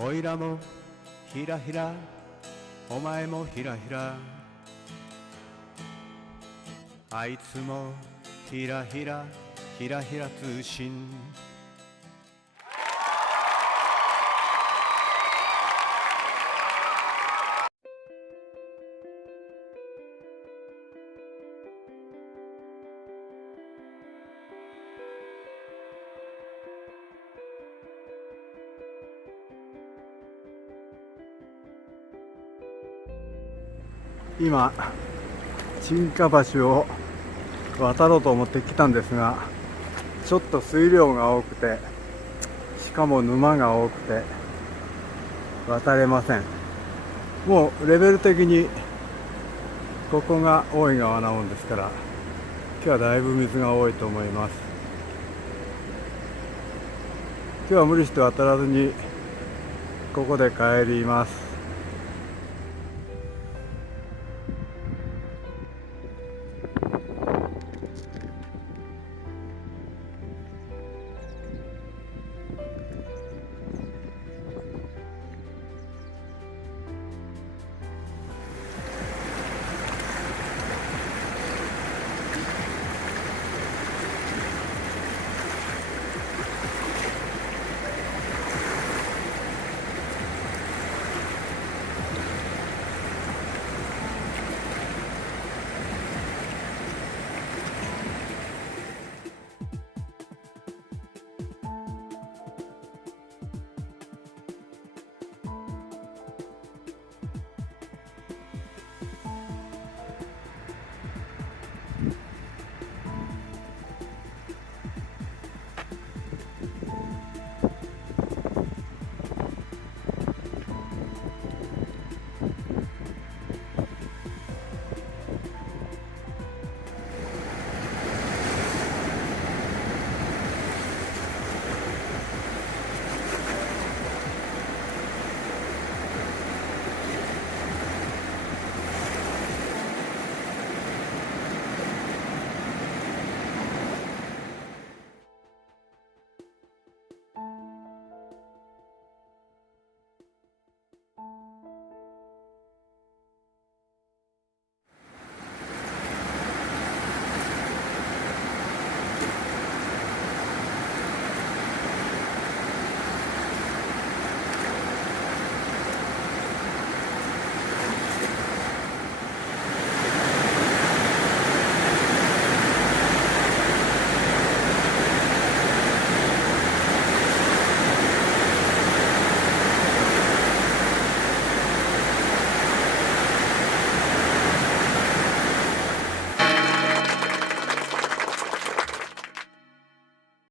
おいらもひらひら、お前もひらひら、あいつもひらひら、ひらひら通信。今沈下橋を渡ろうと思って来たんですが、ちょっと水量が多くて、しかも沼が多くて渡れません。もうレベル的にここが大井川なもんですから、今日はだいぶ水が多いと思います。今日は無理して渡らずにここで帰ります。